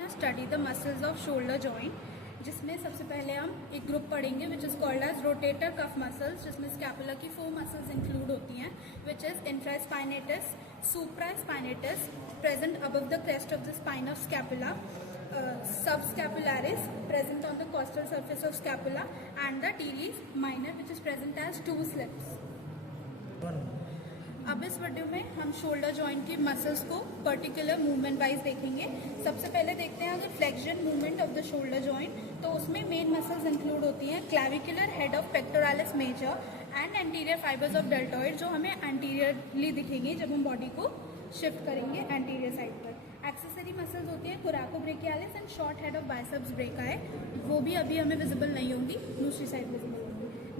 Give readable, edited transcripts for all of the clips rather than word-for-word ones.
Study the muscles of shoulder joint, जिसमें सबसे पहले हम एक ग्रुप पढ़ेंगे which is called as rotator cuff muscles, जिसमें स्कैपुला की 4 मसल्स इंक्लूड होती हैं which is infraspinatus, supraspinatus present above the crest of the spine of scapula, subscapularis present on the costal surface of scapula, and the teres minor which is present as 2 slips. अब इस video में हम shoulder joint की muscles को particular movement wise देखेंगे। सबसे पहले देखते हैं अगर flexion movement of the shoulder joint, तो उसमें मेन मसल्स इंक्लूड होती हैं clavicular, head of pectoralis major and anterior fibres of deltoid, जो हमें एंटीरियरली दिखेंगे जब हम बॉडी को शिफ्ट करेंगे एंटीरियर साइड पर। एक्सेसरी मसल्स होती है coracobrachialis and short head of biceps brachii, वो भी अभी हमें विजिबल नहीं होंगी, दूसरी साइड विजिबल होंगी।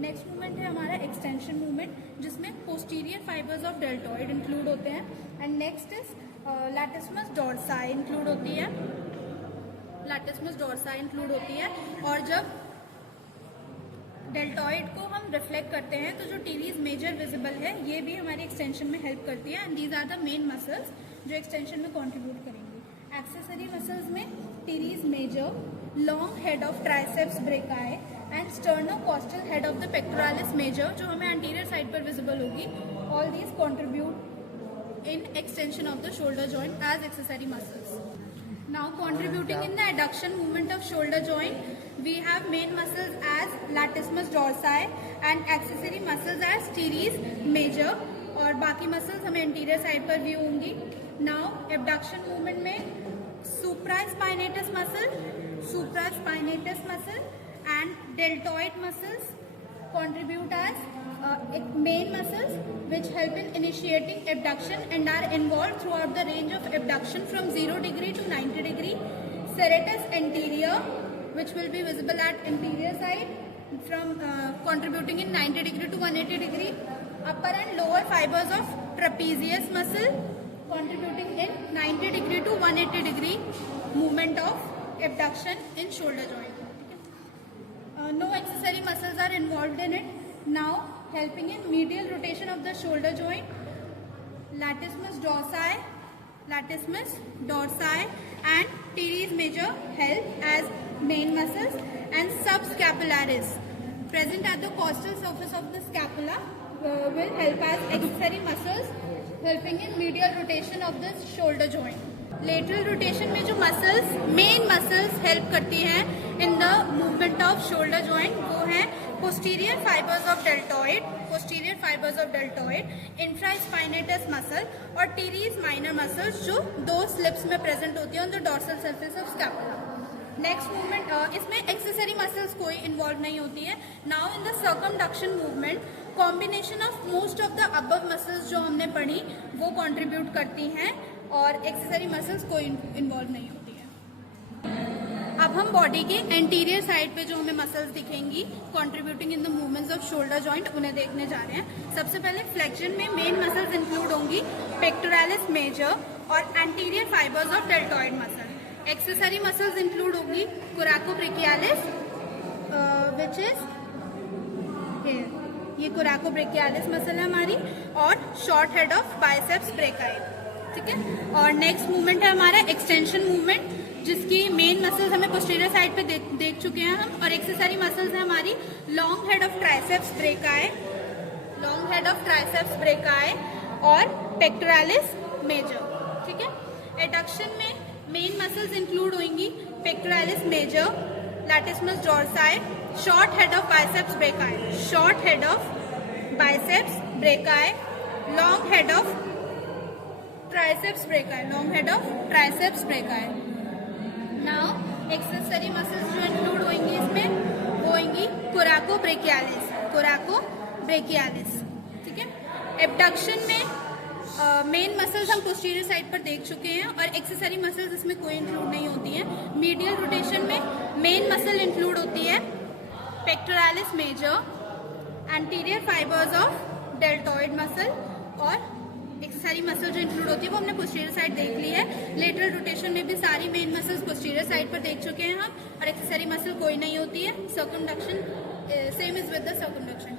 नेक्स्ट मूवमेंट है हमारा एक्सटेंशन मूवमेंट, जिसमें posterior fibres of deltoid include होते हैं। And next is latissimus dorsi include होती है, लैटिस्मस डॉर्साई इंक्लूड होती है। और जब डेल्टॉइड को हम रिफ्लेक्ट करते हैं तो जो टीरीज मेजर विजिबल है, ये भी हमारी एक्सटेंशन में हेल्प करती है। And these are the main muscles जो एक्सटेंशन में कंट्रीब्यूट करेंगी। एक्सेसरी मसल्स में teres major, long head of triceps brachii and sternocostal head of the pectoralis major, जो हमें एंटीरियर साइड पर विजिबल होगी। All these contribute in extension of the shoulder joint as accessory muscles. Now contributing in the adduction movement of shoulder joint, we have main muscles as latissimus dorsi and accessory muscles as teres major, और बाकी muscles हमें interior side पर view होंगी. Now abduction movement में supraspinatus muscle and deltoid muscles contribute as main muscles which help in initiating abduction and are involved throughout the range of abduction from 0 degree to 90 degree. Serratus anterior, which will be visible at anterior side from contributing in 90 degree to 180 degree. Upper and lower fibers of trapezius muscle contributing in 90 degree to 180 degree movement of abduction in shoulder joint. No accessory muscles are involved in it. Now helping in medial rotation of the shoulder joint, latissimus dorsi and teres major help as main muscles, and subscapularis present at the costal surface of the scapula will help as accessory muscles helping in medial rotation of the shoulder joint. Lateral rotation में जो muscles, main muscles help करती हैं in the movement of shoulder joint, वो हैं posterior fibres of deltoid, infraspinatus muscle और teres minor muscles, जो 2 slips में present होती है on the dorsal surface of scapula. Next movement, इसमें एक्सेसरी मसल्स कोई इन्वॉल्व नहीं होती है. Now in the circumduction movement, combination of most of the above muscles जो हमने पढ़ी वो कंट्रीब्यूट करती हैं और एक्सेसरी मसल्स कोई इन्वॉल्व नहीं होती है. अब हम बॉडी के एंटीरियर साइड पे जो हमें मसल्स दिखेंगी contributing in the movements of shoulder joint, उन्हें देखने जा रहे हैं. सबसे पहले फ्लेक्शन में मेन मसल्स इंक्लूड होंगी पेक्टोरालिस मेजर और anterior fibres of deltoid muscle. Accessory muscles include होंगी कोराकोब्रेकियालिस विच इज ये कोराकोब्रेकियालिस मसल है हमारी, और short head of biceps brachii. ठीक है. और नेक्स्ट मूवमेंट है हमारा एक्सटेंशन मूवमेंट, जिसकी मेन मसल्स हमें पोस्टीरियर साइड पे देख चुके हैं हम, और एक्सेसरी मसल्स है हमारी long head of triceps brachii और पेक्टोरालिस मेजर. ठीक है. एडक्शन में मेन मसल्स इंक्लूड होंगी pectoralis major, latissimus dorsi, short head of biceps brachii, long head of triceps brachii. Now accessory muscles जो इंक्लूड होंगी इसमें वो होंगी कोराकोब्रेकियालिस. ठीक है. एबडक्शन में मेन मसल्स हम पोस्टीरियर साइड पर देख चुके हैं और एक्सेसरी मसल्स इसमें कोई इंक्लूड नहीं होती है. मीडियल रोटेशन में मेन मसल इंक्लूड होती है pectoralis major, anterior fibres of deltoid muscle, और एक्सेसरी मसल जो इंक्लूड होती है वो हमने पोस्टीरियर साइड देख ली है. लेटरल रोटेशन में भी सारी मेन मसल्स पोस्टीरियर साइड पर देख चुके हैं हम, और एक्सेसरी मसल कोई नहीं होती है. Circumduction same is with the circumduction.